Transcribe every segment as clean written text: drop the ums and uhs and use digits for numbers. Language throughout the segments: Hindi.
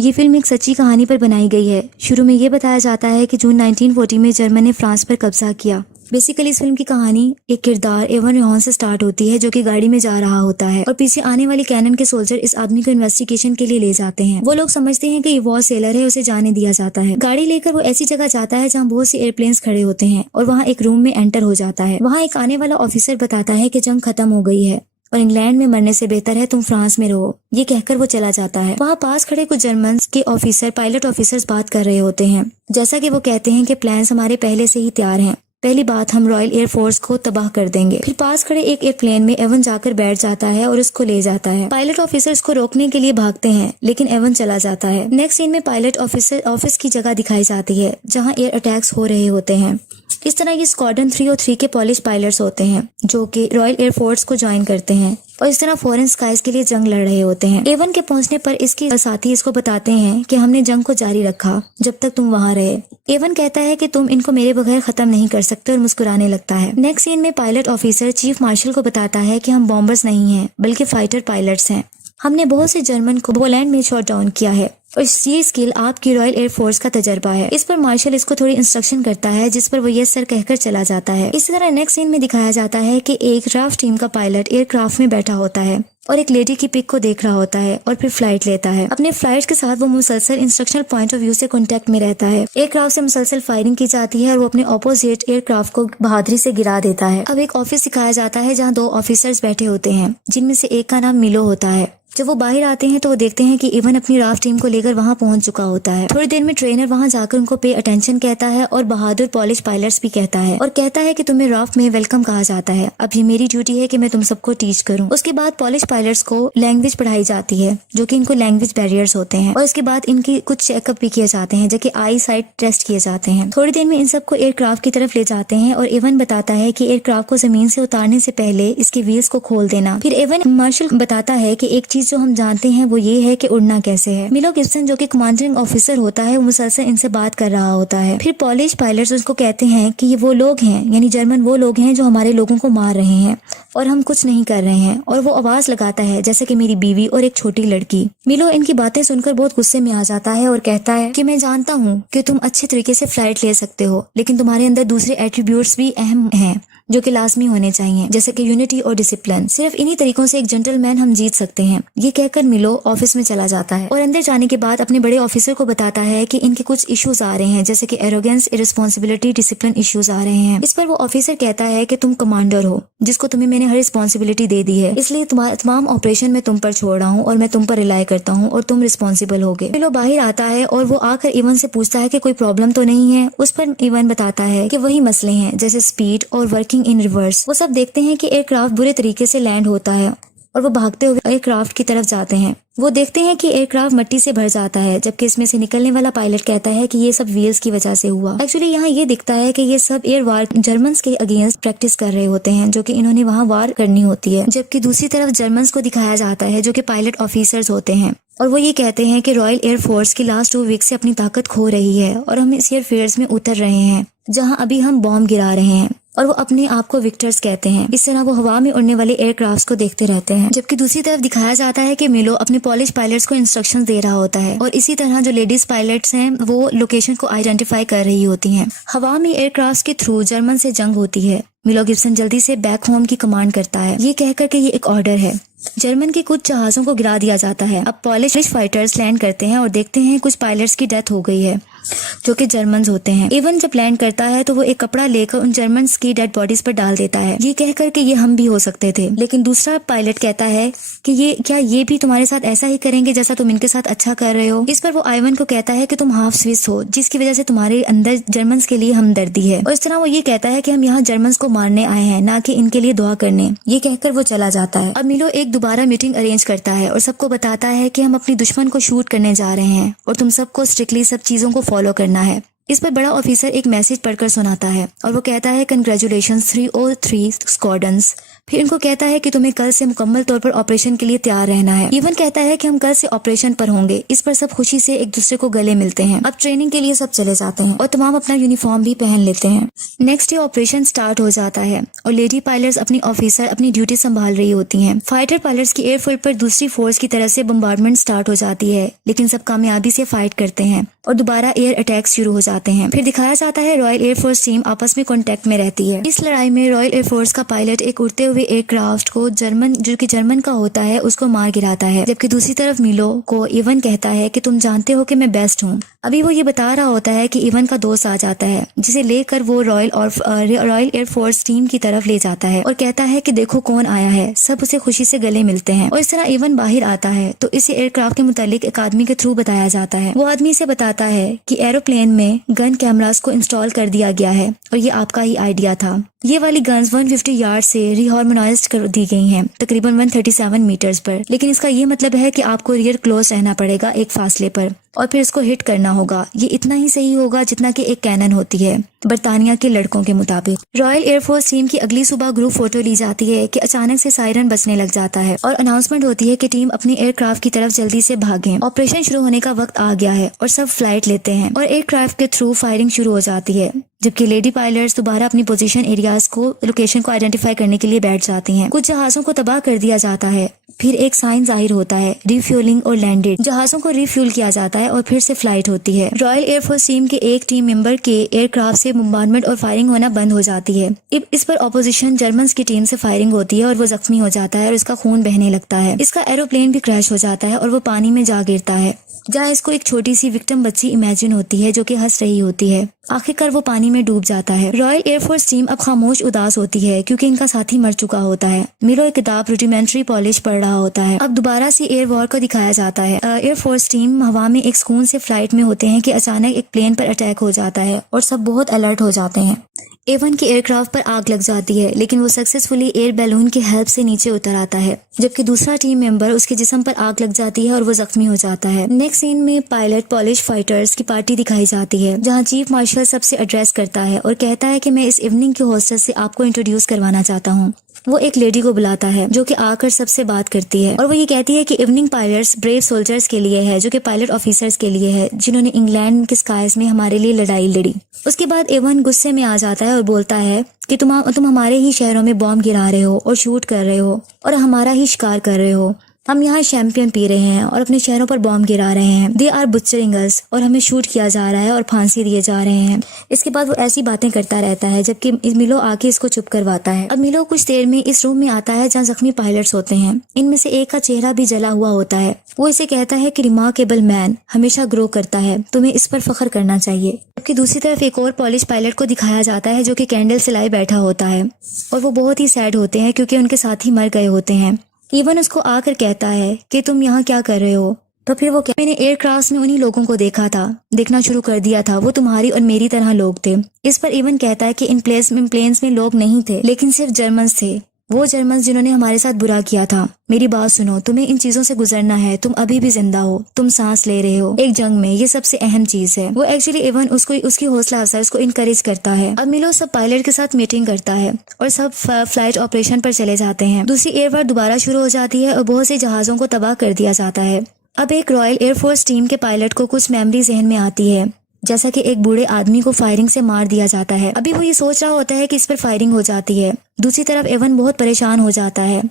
ये फिल्म एक सच्ची कहानी पर बनाई गई है। शुरू में ये बताया जाता है कि जून 1940 में जर्मन ने फ्रांस पर कब्जा किया। बेसिकली इस फिल्म की कहानी एक किरदार एवन रेहॉन से स्टार्ट होती है, जो कि गाड़ी में जा रहा होता है और पीछे आने वाली कैनन के सोल्जर इस आदमी को इन्वेस्टिगेशन के लिए ले जाते हैं। वो लोग समझते हैं कि ये वॉर सेलर है, उसे जाने दिया जाता है। गाड़ी लेकर वो ऐसी जगह जाता है जहाँ बहुत से एयरप्लेन्स खड़े होते हैं और वहाँ एक रूम में एंटर हो जाता है। वहाँ एक आने वाला ऑफिसर बताता है कि जंग खत्म हो गई है और इंग्लैंड में मरने से बेहतर है तुम फ्रांस में रहो। ये कहकर वो चला जाता है। वहाँ पास खड़े कुछ जर्मन के ऑफिसर पायलट ऑफिसर्स बात कर रहे होते हैं। जैसा कि वो कहते हैं कि प्लान्स हमारे पहले से ही तैयार हैं। पहली बात, हम रॉयल एयरफोर्स को तबाह कर देंगे। फिर पास खड़े एक एयरप्लेन में एवन जाकर बैठ जाता है और उसको ले जाता है। पायलट ऑफिसर उसको रोकने के लिए भागते हैं, लेकिन एवन चला जाता है। नेक्स्ट सीन में पायलट ऑफिसर ऑफिस की जगह दिखाई जाती है जहाँ एयर अटैक्स हो रहे होते हैं। इस तरह ये स्क्वाड्रन 3 और 3 के पॉलिश पायलट्स होते हैं जो कि रॉयल एयरफोर्स को ज्वाइन करते हैं और इस तरह फॉरेन स्काइज के लिए जंग लड़ रहे होते हैं। एवन के पहुंचने पर इसके साथी इसको बताते हैं कि हमने जंग को जारी रखा जब तक तुम वहां रहे। एवन कहता है कि तुम इनको मेरे बगैर खत्म नहीं कर सकते और मुस्कुराने लगता है। नेक्स्ट सीन में पायलट ऑफिसर चीफ मार्शल को बताता है कि हम बॉम्बर्स नहीं हैं बल्कि फाइटर पायलट्स हैं। हमने बहुत से जर्मन को पोलैंड में शॉट डाउन किया है और ये स्किल आपकी रॉयल एयरफोर्स का तजर्बा है। इस पर मार्शल इसको थोड़ी इंस्ट्रक्शन करता है, जिस पर वो यस सर कहकर चला जाता है। इसी तरह नेक्स्ट सीन में दिखाया जाता है कि एक राफ्ट टीम का पायलट एयरक्राफ्ट में बैठा होता है और एक लेडी की पिक को देख रहा होता है और फिर फ्लाइट लेता है। अपने फ्लाइट के साथ वो मुसलसल इंस्ट्रक्शनल पॉइंट ऑफ व्यू से कांटेक्ट में रहता है। एयरक्राफ्ट से मुसलसल फायरिंग की जाती है और वो अपने ऑपोजिट एयरक्राफ्ट को बहादुरी से गिरा देता है। अब एक ऑफिस दिखाया जाता है जहाँ 2 ऑफिसर्स बैठे होते हैं, जिनमें से एक का नाम मिलो होता है। जब वो बाहर आते हैं तो वो देखते हैं कि इवन अपनी राफ्ट टीम को लेकर वहां पहुंच चुका होता है। थोड़ी देर में ट्रेनर वहां जाकर उनको पे अटेंशन कहता है और बहादुर पॉलिश पायलट्स भी कहता है और कहता है कि तुम्हें राफ्ट में वेलकम कहा जाता है। अब ये मेरी ड्यूटी है कि मैं तुम सबको टीच करूं। उसके बाद पॉलिश पायलट्स को लैंग्वेज पढ़ाई जाती है, जो कि इनको लैंग्वेज बैरियर्स होते हैं और इसके बाद इनकी कुछ चेकअप भी किए जाते हैं, जो कि आई साइट टेस्ट किए जाते हैं। थोड़ी देर में इन सबको एयरक्राफ्ट की तरफ ले जाते हैं और एवन बताता है कि एयरक्राफ्ट को जमीन से उतारने से पहले इसके व्हील्स को खोल देना। फिर एवन मार्शल बताता है कि एक चीज जो हम जानते हैं वो ये है कि उड़ना कैसे है। मिलो गिब्सन जो कि कमांडिंग ऑफिसर होता है, वो मुसलसल इनसे बात कर रहा होता है। फिर पॉलिश पायलट्स उसको कहते हैं कि ये वो लोग हैं, यानी जर्मन वो लोग हैं जो हमारे लोगों को मार रहे हैं और हम कुछ नहीं कर रहे हैं। और वो आवाज लगाता है जैसे कि मेरी बीवी और एक छोटी लड़की। मिलो इनकी बातें सुनकर बहुत गुस्से में आ जाता है और कहता है कि मैं जानता हूँ कि तुम अच्छे तरीके से फ्लाइट ले सकते हो, लेकिन तुम्हारे अंदर दूसरे एट्रीब्यूट्स भी अहम हैं जो कि लाजमी होने चाहिए, जैसे कि यूनिटी और डिसिप्लिन। सिर्फ इन्हीं तरीकों से एक जेंटलमैन हम जीत सकते हैं। ये कहकर मिलो ऑफिस में चला जाता है और अंदर जाने के बाद अपने बड़े ऑफिसर को बताता है कि इनके कुछ इश्यूज आ रहे हैं, जैसे कि एरोगेंस, इररिस्पॉन्सिबिलिटी, डिसिप्लिन इश्यूज आ रहे हैं। इस पर वो ऑफिसर कहता है कि तुम कमांडर हो, जिसको तुम्हें मैंने हर रिस्पॉन्सिबिलिटी दे दी है, इसलिए तमाम ऑपरेशन में तुम पर छोड़ रहा हूँ और मैं तुम पर रिलाई करता हूँ और तुम रिस्पॉन्सिबल होगे। मिलो बाहर आता है और वो आकर इवन से पूछता है कि कोई प्रॉब्लम तो नहीं है। उस पर इवन बताता है कि वही मसले हैं, जैसे स्पीड और वर्किंग इन रिवर्स। वो सब देखते हैं कि एयरक्राफ्ट बुरे तरीके से लैंड होता है और वो भागते हुए एयरक्राफ्ट की तरफ जाते हैं। वो देखते हैं कि एयरक्राफ्ट मिट्टी से भर जाता है, जबकि इसमें से निकलने वाला पायलट कहता है कि ये सब व्हील्स की वजह से हुआ। एक्चुअली यहाँ ये दिखता है कि ये सब एयर वार जर्मन्स के अगेंस्ट प्रैक्टिस कर रहे होते हैं, जो कि इन्होंने वहाँ वार करनी होती है। जबकि दूसरी तरफ जर्मन्स को दिखाया जाता है जो कि पायलट ऑफिसर्स होते हैं और वो ये कहते हैं कि रॉयल एयरफोर्स की लास्ट 2 वीक से अपनी ताकत खो रही है और हम इस एयरफील्ड्स में उतर रहे हैं जहाँ अभी हम बॉम्ब गिरा रहे हैं और वो अपने आप को विक्टर्स कहते हैं। इस तरह वो हवा में उड़ने वाले एयरक्राफ्ट्स को देखते रहते हैं। जबकि दूसरी तरफ दिखाया जाता है कि मिलो अपने पॉलिश पायलट्स को इंस्ट्रक्शंस दे रहा होता है और इसी तरह जो लेडीज पायलट्स हैं वो लोकेशन को आइडेंटिफाई कर रही होती हैं। हवा में एयरक्राफ्ट्स के थ्रू जर्मन से जंग होती है। मिलो गिब्सन जल्दी से बैक होम की कमांड करता है, ये कहकर के ये एक ऑर्डर है। जर्मन के कुछ जहाजों को गिरा दिया जाता है। अब पॉलिश फाइटर्स लैंड करते हैं और देखते हैं कुछ पायलट्स की डेथ हो गई है, जो कि जर्मन्स होते हैं। इवन जब लैंड करता है तो वो एक कपड़ा लेकर उन जर्मन्स की डेड बॉडीज पर डाल देता है, ये कहकर के ये हम भी हो सकते थे। लेकिन दूसरा पायलट कहता है कि ये भी तुम्हारे साथ ऐसा ही करेंगे जैसा तुम इनके साथ अच्छा कर रहे हो। इस पर वो आइवन को कहता है कि तुम हाफ स्विस हो, जिसकी वजह से तुम्हारे अंदर जर्मन्स के लिए हमदर्दी है। और इस तरह वो ये कहता है कि हम यहाँ जर्मन्स को मारने आए हैं, ना कि इनके लिए दुआ करने। ये कहकर वो चला जाता है। अब मिलो एक दोबारा मीटिंग अरेंज करता है और सबको बताता है कि हम अपनी दुश्मन को शूट करने जा रहे हैं और तुम सबको स्ट्रिक्टली सब चीजों को फॉलो करना है। इस पर बड़ा ऑफिसर एक मैसेज पढ़कर सुनाता है और वो कहता है कंग्रेचुलेशंस 303 स्क्वाड्रंस। फिर इनको कहता है कि तुम्हें कल से मुकम्मल तौर पर ऑपरेशन के लिए तैयार रहना है। इवन कहता है कि हम कल से ऑपरेशन पर होंगे। इस पर सब खुशी से एक दूसरे को गले मिलते हैं। अब ट्रेनिंग के लिए सब चले जाते हैं और तमाम अपना यूनिफॉर्म भी पहन लेते हैं। नेक्स्ट डे ऑपरेशन स्टार्ट हो जाता है और लेडी पायलट्स अपनी ऑफिसर अपनी ड्यूटी संभाल रही होती हैं। फाइटर पायलट्स की एयरफील्ड पर दूसरी फोर्स की तरफ से बम्बार्डमेंट स्टार्ट हो जाती है, लेकिन सब कामयाबी से फाइट करते हैं और दोबारा एयर अटैक्स शुरू हो जाते हैं। फिर दिखाया जाता है रॉयल एयरफोर्स टीम आपस में कांटेक्ट में रहती है। इस लड़ाई में रॉयल एयरफोर्स का पायलट एक उड़ते हुए एयरक्राफ्ट को जो कि जर्मन का होता है उसको मार गिराता है, जबकि दूसरी तरफ मिलो को इवन कहता है कि तुम जानते हो कि मैं बेस्ट हूँ। अभी वो ये बता रहा होता है कि इवन का दोस्त आ जाता है, जिसे लेकर वो रॉयल एयरफोर्स टीम की तरफ ले जाता है और कहता है कि देखो कौन आया है। सब उसे खुशी से गले मिलते हैं और इस तरह इवन बाहर आता है तो इसे एयरक्राफ्ट के मुतालिक एक आदमी के थ्रू बताया जाता है। वो आदमी से बताता है कि एरोप्लेन में गन कैमरास को इंस्टॉल कर दिया गया है और ये आपका ही आइडिया था। ये वाली गन्स 150 यार्ड से रिहार्मोनाइज्ड कर दी गई हैं, तकरीबन 137 मीटर्स पर। लेकिन इसका ये मतलब है कि आपको रियर क्लोज रहना पड़ेगा एक फासले पर और फिर इसको हिट करना होगा। ये इतना ही सही होगा जितना कि एक कैनन होती है बरतानिया के लड़कों के मुताबिक। रॉयल एयरफोर्स टीम की अगली सुबह ग्रुप फोटो ली जाती है कि अचानक से सायरन बजने लग जाता है और अनाउंसमेंट होती है कि टीम अपनी एयरक्राफ्ट की तरफ जल्दी से भागें। ऑपरेशन शुरू होने का वक्त आ गया है और सब फ्लाइट लेते हैं और एयरक्राफ्ट के थ्रू फायरिंग शुरू हो जाती है, जबकि लेडी पायलट्स दोबारा अपनी पोजीशन एरियाज को लोकेशन को आइडेंटिफाई करने के लिए बैठ जाती हैं। कुछ जहाजों को तबाह कर दिया जाता है। फिर एक साइन जाहिर होता है रिफ्यूलिंग और लैंडेड। जहाजों को रिफ्यूल किया जाता है और फिर से फ्लाइट होती है। रॉयल एयरफोर्स टीम के एक टीम मेंबर के एयरक्राफ्ट से बम्बार्डमेंट और फायरिंग होना बंद हो जाती है। इस पर ऑपोजिशन जर्मन्स की टीम से फायरिंग होती है और वो जख्मी हो जाता है और इसका खून बहने लगता है। इसका एरोप्लेन भी क्रैश हो जाता है और वो पानी में जा गिरता है, जहाँ इसको एक छोटी सी विक्टिम बच्ची इमेजिन होती है जो कि हंस रही होती है। आखिरकार वो पानी में डूब जाता है। रॉयल एयरफोर्स टीम अब खामोश उदास होती है क्योंकि इनका साथी मर चुका होता है। मिलो एक किताब रुडिमेंट्री पॉलिश पढ़ रहा होता है। अब दोबारा से एयर वॉर को दिखाया जाता है। एयरफोर्स टीम हवा में एक सुकून से फ्लाइट में होते हैं कि अचानक एक प्लेन पर अटैक हो जाता है और सब बहुत अलर्ट हो जाते हैं। एवन के एयरक्राफ्ट पर आग लग जाती है, लेकिन वो सक्सेसफुली एयर बैलून की हेल्प से नीचे उतर आता है, जबकि दूसरा टीम मेंबर उसके जिस्म पर आग लग जाती है और वो जख्मी हो जाता है। नेक्स्ट सीन में पायलट पॉलिश फाइटर्स की पार्टी दिखाई जाती है, जहां चीफ मार्शल सबसे एड्रेस करता है और कहता है कि मैं इस इवनिंग के होस्टेस से आपको इंट्रोड्यूस करवाना चाहता हूँ। वो एक लेडी को बुलाता है जो कि आकर सबसे बात करती है और वो ये कहती है कि इवनिंग पायलट्स ब्रेव सोल्जर्स के लिए है, जो कि पायलट ऑफिसर्स के लिए है जिन्होंने इंग्लैंड के स्काइज में हमारे लिए लड़ाई लड़ी। उसके बाद एवन गुस्से में आ जाता है और बोलता है कि तुम हमारे ही शहरों में बॉम्ब गिरा रहे हो और शूट कर रहे हो और हमारा ही शिकार कर रहे हो। हम यहाँ शैंपियन पी रहे हैं और अपने शहरों पर बॉम्ब गिरा रहे हैं। दे आर बुचरिंग अस, और हमें शूट किया जा रहा है और फांसी दिए जा रहे हैं। इसके बाद वो ऐसी बातें करता रहता है जबकि मिलो आके इसको चुप करवाता है। अब मिलो कुछ देर में इस रूम में आता है जहाँ जख्मी पायलट्स होते हैं। इनमें से एक का चेहरा भी जला हुआ होता है। वो इसे कहता है कि रिमार्केबल मैन हमेशा ग्रो करता है, तुम्हें इस पर फख्र करना चाहिए। जबकि दूसरी तरफ एक और पॉलिश पायलट को दिखाया जाता है जो कि कैंडल सिलाई बैठा होता है और वो बहुत ही सैड होते हैं क्योंकि उनके साथी मर गए होते हैं। इवन उसको आकर कहता है कि तुम यहाँ क्या कर रहे हो? तो फिर वो मैंने एयरक्राफ्ट में उन्हीं लोगों को देखना शुरू कर दिया था, वो तुम्हारी और मेरी तरह लोग थे। इस पर इवन कहता है कि इन प्लेन्स में लोग नहीं थे, लेकिन सिर्फ जर्मन्स थे, वो जर्मन्स जिन्होंने हमारे साथ बुरा किया था। मेरी बात सुनो, तुम्हें इन चीजों से गुजरना है। तुम अभी भी जिंदा हो, तुम सांस ले रहे हो एक जंग में, ये सबसे अहम चीज है। वो एक्चुअली इवन उसकी हौसला अफजाई उसको इनकरेज करता है। अब मिलो सब पायलट के साथ मीटिंग करता है और सब फ्लाइट ऑपरेशन पर चले जाते हैं। दूसरी एयर वॉर दोबारा शुरू हो जाती है और बहुत से जहाजों को तबाह कर दिया जाता है। अब एक रॉयल एयरफोर्स टीम के पायलट को कुछ मेमोरी जहन में आती है, जैसा कि एक बूढ़े आदमी को फायरिंग से मार दिया जाता है। अभी वो ये सोच रहा होता है कि इस पर फायरिंग हो जाती है। दूसरी तरफ एवन बहुत परेशान हो जाता है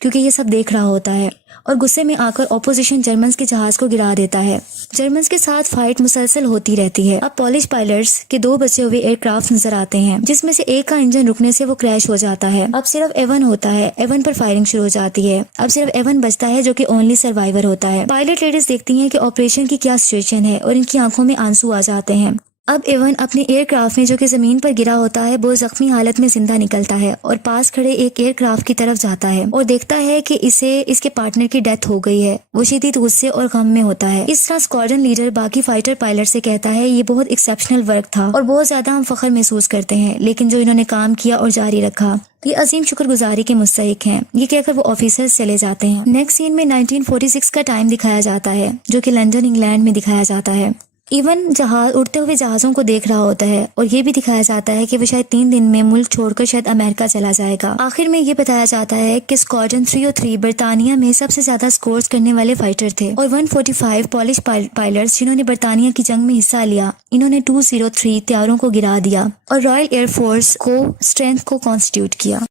क्योंकि ये सब देख रहा होता है और गुस्से में आकर ऑपोजिशन जर्मन्स के जहाज को गिरा देता है। जर्मन्स के साथ फाइट मुसलसल होती रहती है। अब पॉलिश पायलट्स के दो बचे हुए एयरक्राफ्ट नजर आते हैं, जिसमें से एक का इंजन रुकने से वो क्रैश हो जाता है। अब सिर्फ एवन होता है। एवन पर फायरिंग शुरू हो जाती है। अब सिर्फ एवन बचता है जो कि ओनली सर्वाइवर होता है। पायलट लेडीज देखती हैं कि ऑपरेशन की क्या सिचुएशन है और इनकी आंखों में आंसू आ जाते हैं। अब एवन अपने एयरक्राफ्ट में जो कि जमीन पर गिरा होता है बहुत जख्मी हालत में जिंदा निकलता है और पास खड़े एक एयरक्राफ्ट की तरफ जाता है और देखता है कि इसके पार्टनर की डेथ हो गई है। वो शदीद गुस्से और गम में होता है। इस तरह स्क्वाड्रन लीडर बाकी फाइटर पायलट से कहता है ये बहुत एक्सेप्शनल वर्क था और बहुत ज्यादा हम फख्र महसूस करते हैं, लेकिन जो इन्होंने काम किया और जारी रखा ये अजीम शुक्रगुजारी के मुस्तहिक हैं। ये कहकर वो ऑफिसर्स चले जाते हैं। नेक्स्ट सीन में 1946 का टाइम दिखाया जाता है जो कि लंदन इंग्लैंड में दिखाया जाता है। इवन जहाज उड़ते हुए जहाज़ों को देख रहा होता है और ये भी दिखाया जाता है कि वो शायद 3 दिन में मुल्क छोड़कर शायद अमेरिका चला जाएगा। आखिर में ये बताया जाता है कि स्क्वाड्रन 303 बरतानिया में सबसे ज्यादा स्कोर्स करने वाले फाइटर थे और 145 पॉलिश पायलट्स जिन्होंने बरतानिया की जंग में हिस्सा लिया, इन्होंने 203 तैयारों को गिरा दिया और रॉयल एयरफोर्स को स्ट्रेंथ को कॉन्स्टिट्यूट किया।